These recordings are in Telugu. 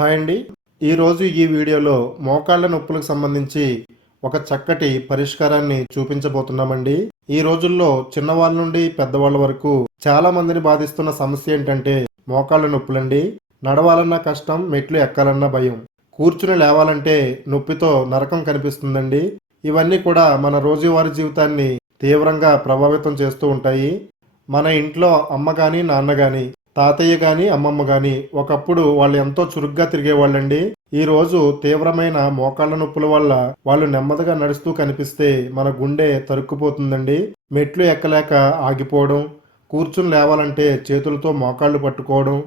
హాయ్ అండి. ఈరోజు ఈ వీడియోలో మోకాళ్ళ నొప్పులకు సంబంధించి ఒక చక్కటి పరిష్కారాన్ని చూపించబోతున్నామండి. ఈ రోజుల్లో చిన్నవాళ్ళ నుండి పెద్దవాళ్ళ వరకు చాలా మందిని బాధిస్తున్న సమస్య ఏంటంటే మోకాళ్ళ నొప్పులండి. నడవాలన్నా కష్టం, మెట్లు ఎక్కాలన్నా భయం, కూర్చుని లేవాలంటే నొప్పితో నరకం కనిపిస్తుందండి. ఇవన్నీ కూడా మన రోజువారీ జీవితాన్ని తీవ్రంగా ప్రభావితం చేస్తూ ఉంటాయి. మన ఇంట్లో అమ్మ కానీ, నాన్న కానీ, తాతయ్య కానీ, అమ్మమ్మ కానీ ఒకప్పుడు వాళ్ళు ఎంతో చురుగ్గా తిరిగేవాళ్ళండి. ఈరోజు తీవ్రమైన మోకాళ్ళ నొప్పుల వల్ల వాళ్ళు నెమ్మదిగా నడుస్తూ కనిపిస్తే మన గుండె తరుక్కుపోతుందండి. మెట్లు ఎక్కలేక ఆగిపోవడం, కూర్చుని లేవాలంటే చేతులతో మోకాళ్ళు పట్టుకోవడం,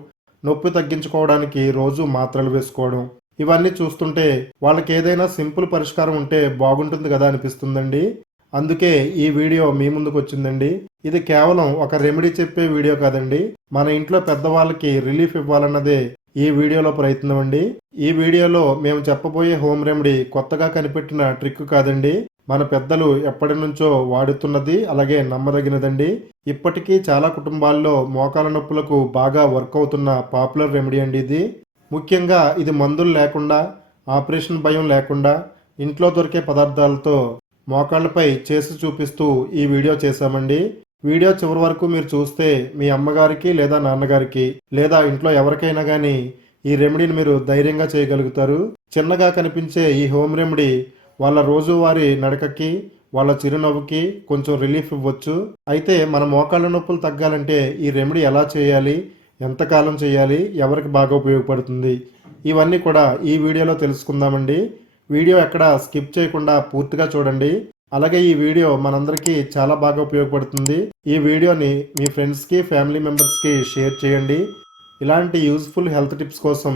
నొప్పి తగ్గించుకోవడానికి రోజు మాత్రలు వేసుకోవడం, ఇవన్నీ చూస్తుంటే వాళ్ళకి ఏదైనా సింపుల్ పరిష్కారం ఉంటే బాగుంటుంది కదా అనిపిస్తుందండి. అందుకే ఈ వీడియో మీ ముందుకు వచ్చిందండి. ఇది కేవలం ఒక రెమెడీ చెప్పే వీడియో కాదండి. మన ఇంట్లో పెద్దవాళ్ళకి రిలీఫ్ ఇవ్వాలన్నదే ఈ వీడియోలో ప్రయత్నం అండి. ఈ వీడియోలో మేము చెప్పబోయే హోమ్ రెమెడీ కొత్తగా కనిపెట్టిన ట్రిక్ కాదండి. మన పెద్దలు ఎప్పటి నుంచో వాడుతున్నది, అలాగే నమ్మదగినదండి. ఇప్పటికీ చాలా కుటుంబాల్లో మోకాల నొప్పులకు బాగా వర్క్ అవుతున్న పాపులర్ రెమెడీ అండి ఇది. ముఖ్యంగా ఇది మందులు లేకుండా, ఆపరేషన్ భయం లేకుండా ఇంట్లో దొరికే పదార్థాలతో మోకాళ్ళపై చేసి చూపిస్తూ ఈ వీడియో చేశామండి. వీడియో చివరి వరకు మీరు చూస్తే మీ అమ్మగారికి లేదా నాన్నగారికి లేదా ఇంట్లో ఎవరికైనా కానీ ఈ రెమెడీని మీరు ధైర్యంగా చేయగలుగుతారు. చిన్నగా కనిపించే ఈ హోమ్ రెమెడీ వాళ్ళ రోజువారీ నడకకి, వాళ్ళ చిరునవ్వుకి కొంచెం రిలీఫ్ ఇవ్వచ్చు. అయితే మన మోకాళ్ళ నొప్పులు తగ్గాలంటే ఈ రెమెడీ ఎలా చేయాలి, ఎంతకాలం చేయాలి, ఎవరికి బాగా ఉపయోగపడుతుంది, ఇవన్నీ కూడా ఈ వీడియోలో తెలుసుకుందామండి. వీడియో ఎక్కడ స్కిప్ చేయకుండా పూర్తిగా చూడండి. అలాగే ఈ వీడియో మనందరికీ చాలా బాగా ఉపయోగపడుతుంది. ఈ వీడియోని మీ ఫ్రెండ్స్కి, ఫ్యామిలీ మెంబర్స్కి షేర్ చేయండి. ఇలాంటి యూజ్ఫుల్ హెల్త్ టిప్స్ కోసం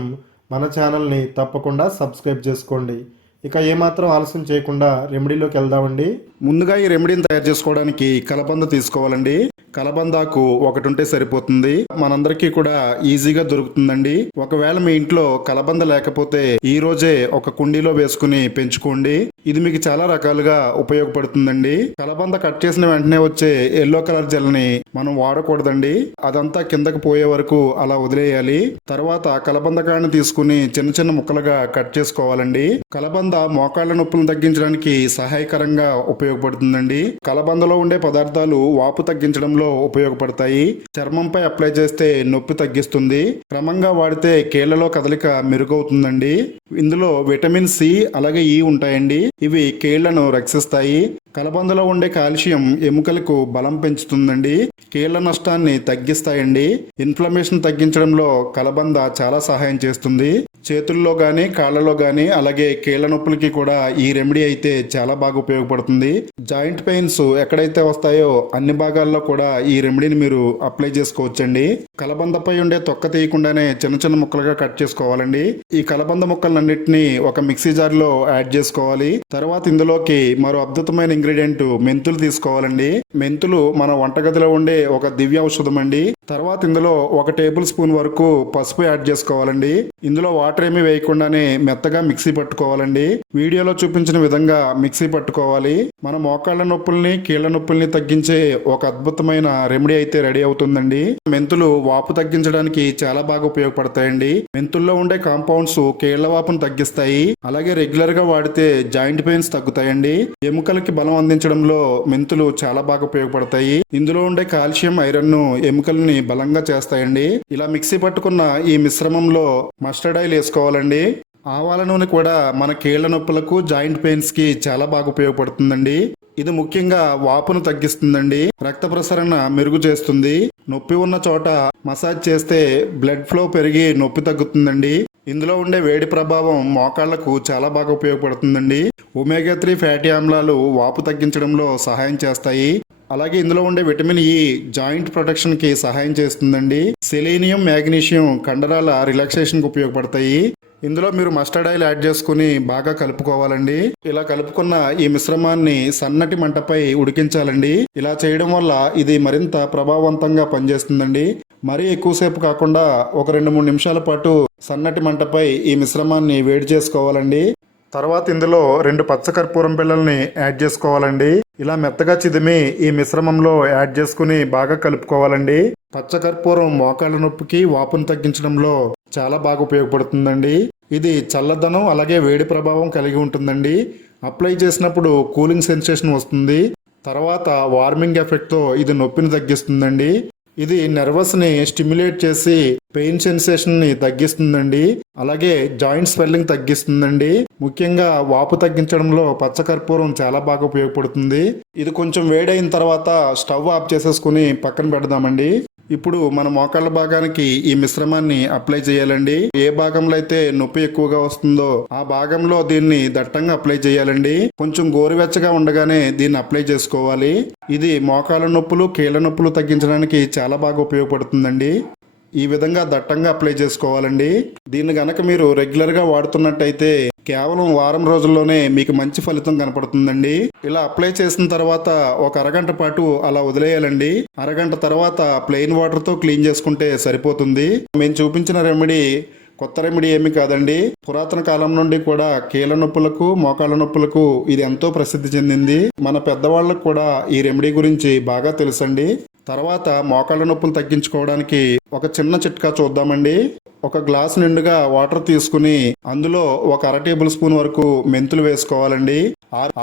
మన ఛానల్ని తప్పకుండా సబ్స్క్రైబ్ చేసుకోండి. ఇక ఏమాత్రం ఆలస్యం చేయకుండా రెమెడీలోకి వెళ్దామండి. ముందుగా ఈ రెమెడీని తయారు చేసుకోవడానికి కలబంద తీసుకోవాలండి. కలబందాకు ఒకటి ఉంటే సరిపోతుంది. మనందరికీ కూడా ఈజీగా దొరుకుతుందండి. ఒకవేళ మీ ఇంట్లో కలబంద లేకపోతే ఈ రోజే ఒక కుండీలో వేసుకుని పెంచుకోండి. ఇది మీకు చాలా రకాలుగా ఉపయోగపడుతుందండి. కలబంద కట్ చేసిన వెంటనే వచ్చే ఎల్లో కలర్ జెల్ ని మనం వాడకూడదండి. అదంతా కిందకి పోయే వరకు అలా వదిలేయాలి. తర్వాత కలబంద కాడని తీసుకుని చిన్న చిన్న ముక్కలుగా కట్ చేసుకోవాలండి. కలబంద మోకాళ్ళ నొప్పులను తగ్గించడానికి సహాయకరంగా ఉపయోగపడుతుందండి. కలబందలో ఉండే పదార్థాలు వాపు తగ్గించడంలో ఉపయోగపడతాయి. చర్మంపై అప్లై చేస్తే నొప్పి తగ్గిస్తుంది. క్రమంగా వాడితే కీళ్లలో కదలిక మెరుగవుతుందండి. ఇందులో విటమిన్ సి అలాగే ఈ ఉంటాయండి. ఇవి కీళ్లను రక్షిస్తాయి. కలబందలో ఉండే కాల్షియం ఎముకలకు బలం పెంచుతుందండి. కీళ్ల నష్టాన్ని తగ్గిస్తాయండి. ఇన్ఫ్లమేషన్ తగ్గించడంలో కలబంద చాలా సహాయం చేస్తుంది. చేతుల్లో గానీ, కాళ్లలో గానీ, అలాగే కీళ్ల నొప్పులకి కూడా ఈ రెమెడీ అయితే చాలా బాగా ఉపయోగపడుతుంది. జాయింట్ పెయిన్స్ ఎక్కడైతే వస్తాయో అన్ని భాగాల్లో కూడా ఈ రెమెడీని మీరు అప్లై చేసుకోవచ్చండి. కలబందపై ఉండే తొక్క తీయకుండానే చిన్న చిన్న ముక్కలుగా కట్ చేసుకోవాలండి. ఈ కలబంద ముక్కలన్నింటినీ ఒక మిక్సీ జార్ లో యాడ్ చేసుకోవాలి. తర్వాత ఇందులోకి మరో అద్భుతమైన ఇంగ్రీడియంట్ మెంతులు తీసుకోవాలండి. మెంతులు మన వంటగదిలో ఉండే ఒక దివ్య ఔషధం అండి. తర్వాత ఇందులో 1 టేబుల్ స్పూన్ వరకు పసుపు యాడ్ చేసుకోవాలండి. ఇందులో వాటర్ ఏమీ వేయకుండానే మెత్తగా మిక్సీ పట్టుకోవాలండి. వీడియోలో చూపించిన విధంగా మిక్సీ పట్టుకోవాలి. మన మోకాళ్ళ నొప్పుల్ని, కీళ్ల నొప్పుల్ని తగ్గించే ఒక అద్భుతమైన రెమెడీ అయితే రెడీ అవుతుందండి. మెంతులు వాపు తగ్గించడానికి చాలా బాగా ఉపయోగపడతాయండి. మెంతుల్లో ఉండే కాంపౌండ్స్ కీళ్ల వాపును తగ్గిస్తాయి. అలాగే రెగ్యులర్ గా వాడితే జాయింట్ పెయిన్స్ తగ్గుతాయండి. ఎముకలకి బలం అందించడంలో మెంతులు చాలా బాగా ఉపయోగపడతాయి. ఇందులో ఉండే కాల్షియం, ఐరన్ ఎముకల్ని బలంగా చేస్తాయండి. ఇలా మిక్సీ పట్టుకున్న ఈ మిశ్రమంలో మస్టర్డ్ ఆయిల్ వేసుకోవాలండి. ఆవాల నూనె కూడా మన కీళ్ల నొప్పులకు, జాయింట్ పెయిన్స్ కి చాలా బాగా ఉపయోగపడుతుందండి. ఇది ముఖ్యంగా వాపును తగ్గిస్తుందండి. రక్త ప్రసరణ మెరుగు చేస్తుంది. నొప్పి ఉన్న చోట మసాజ్ చేస్తే బ్లడ్ ఫ్లో పెరిగి నొప్పి తగ్గుతుందండి. ఇందులో ఉండే వేడి ప్రభావం మోకాళ్లకు చాలా బాగా ఉపయోగపడుతుందండి. ఒమేగా 3 ఫ్యాటీ ఆమ్లాలు వాపు తగ్గించడంలో సహాయం చేస్తాయి. అలాగే ఇందులో ఉండే విటమిన్ ఈ జాయింట్ ప్రొటెక్షన్ కి సహాయం చేస్తుందండి. సెలీనియం, మ్యాగ్నీషియం కండరాల రిలాక్సేషన్ కి ఉపయోగపడతాయి. ఇందులో మీరు మస్టర్డ్ ఆయిల్ యాడ్ చేసుకుని బాగా కలుపుకోవాలండి. ఇలా కలుపుకున్న ఈ మిశ్రమాన్ని సన్నటి మంటపై ఉడికించాలండి. ఇలా చేయడం వల్ల ఇది మరింత ప్రభావవంతంగా పనిచేస్తుందండి. మరీ ఎక్కువసేపు కాకుండా ఒక 2-3 నిమిషాల పాటు సన్నటి మంటపై ఈ మిశ్రమాన్ని వేడి చేసుకోవాలండి. తర్వాత ఇందులో 2 పచ్చకర్పూరం బిళ్ళల్ని యాడ్ చేసుకోవాలండి. ఇలా మెత్తగా చిదిమి ఈ మిశ్రమంలో యాడ్ చేసుకుని బాగా కలుపుకోవాలండి. పచ్చకర్పూరం మోకాళ్ళ నొప్పికి, వాపును తగ్గించడంలో చాలా బాగా ఉపయోగపడుతుందండి. ఇది చల్లదనం అలాగే వేడి ప్రభావం కలిగి ఉంటుందండి. అప్లై చేసినప్పుడు కూలింగ్ సెన్సేషన్ వస్తుంది. తర్వాత వార్మింగ్ ఎఫెక్ట్తో ఇది నొప్పిని తగ్గిస్తుందండి. ఇది నర్వస్ని స్టిమ్యులేట్ చేసి పెయిన్ సెన్సేషన్ని తగ్గిస్తుందండి. అలాగే జాయింట్ స్వెల్లింగ్ తగ్గిస్తుందండి. ముఖ్యంగా వాపు తగ్గించడంలో పచ్చకర్పూరం చాలా బాగా ఉపయోగపడుతుంది. ఇది కొంచెం వేడైన తర్వాత స్టవ్ ఆఫ్ చేసేసుకుని పక్కన పెడదామండి. ఇప్పుడు మన మోకాళ్ళ భాగానికి ఈ మిశ్రమాన్ని అప్లై చేయాలండి. ఏ భాగంలో అయితే నొప్పి ఎక్కువగా వస్తుందో ఆ భాగంలో దీన్ని దట్టంగా అప్లై చేయాలండి. కొంచెం గోరువెచ్చగా ఉండగానే దీన్ని అప్లై చేసుకోవాలి. ఇది మోకాళ్ళ నొప్పులు కీళ్ళ నొప్పులు తగ్గించడానికి చాలా బాగా ఉపయోగపడుతుందండి. ఈ విధంగా దట్టంగా అప్లై చేసుకోవాలండి. దీన్ని గనక మీరు రెగ్యులర్గా వాడుతున్నట్టయితే కేవలం వారం రోజుల్లోనే మీకు మంచి ఫలితం కనపడుతుందండి. ఇలా అప్లై చేసిన తర్వాత ఒక అరగంట పాటు అలా వదిలేయాలండి. అరగంట తర్వాత ప్లెయిన్ వాటర్తో క్లీన్ చేసుకుంటే సరిపోతుంది. మేము చూపించిన రెమెడీ కొత్త రెమెడీ ఏమీ కాదండి. పురాతన కాలం నుండి కూడా కీళ్ళ నొప్పులకు మోకాళ్ళ నొప్పులకు ఇది ఎంతో ప్రసిద్ధి చెందింది. మన పెద్దవాళ్ళకు కూడా ఈ రెమెడీ గురించి బాగా తెలుసండి. తర్వాత మోకాళ్ళ నొప్పులు తగ్గించుకోవడానికి ఒక చిన్న చిట్కా చూద్దామండి. ఒక గ్లాస్ నిండుగా వాటర్ తీసుకుని అందులో ఒక అర టేబుల్ స్పూన్ వరకు మెంతులు వేసుకోవాలండి.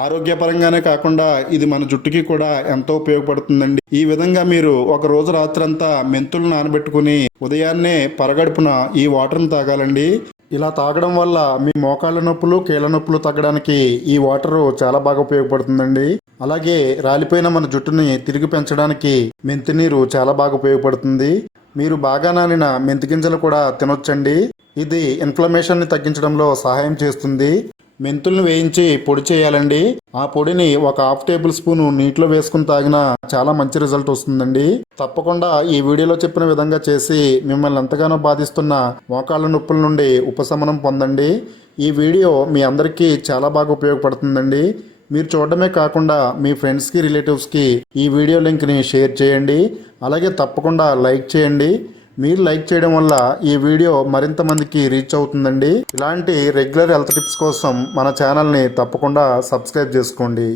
ఆరోగ్యపరంగానే కాకుండా ఇది మన జుట్టుకి కూడా ఎంతో ఉపయోగపడుతుందండి. ఈ విధంగా మీరు ఒక రోజు రాత్రంతా మెంతులు నానబెట్టుకుని ఉదయాన్నే పరగడుపున ఈ వాటర్ని తాగాలండి. ఇలా తాగడం వల్ల మీ మోకాళ్ళ నొప్పులు కీళ్ళ నొప్పులు తగ్గడానికి ఈ వాటర్ చాలా బాగా ఉపయోగపడుతుందండి. అలాగే రాలిపోయిన మన జుట్టుని తిరిగి పెంచడానికి మెంతి నీరు చాలా బాగా ఉపయోగపడుతుంది. మీరు బాగా నానిన మెంతి గింజలు కూడా తినొచ్చండి. ఇది ఇన్ఫ్లమేషన్ని తగ్గించడంలో సహాయం చేస్తుంది. మెంతుల్ని వేయించి పొడి చేయాలండి. ఆ పొడిని ఒక హాఫ్ టేబుల్ స్పూన్ నీటిలో వేసుకుని తాగినా చాలా మంచి రిజల్ట్ వస్తుందండి. తప్పకుండా ఈ వీడియోలో చెప్పిన విధంగా చేసి మిమ్మల్ని ఎంతగానో బాధిస్తున్న మోకాళ్ళ నొప్పుల నుండి ఉపశమనం పొందండి. ఈ వీడియో మీ అందరికీ చాలా బాగా ఉపయోగపడుతుందండి. మీరు చూడడమే కాకుండా మీ ఫ్రెండ్స్కి రిలేటివ్స్కి ఈ వీడియో లింక్ని షేర్ చేయండి. అలాగే తప్పకుండా లైక్ చేయండి. మీరు లైక్ చేయడం వల్ల ఈ వీడియో మరింత మందికి రీచ్ అవుతుందండి. ఇలాంటి రెగ్యులర్ హెల్త్ టిప్స్ కోసం మన ఛానల్ని తప్పకుండా సబ్స్క్రైబ్ చేసుకోండి.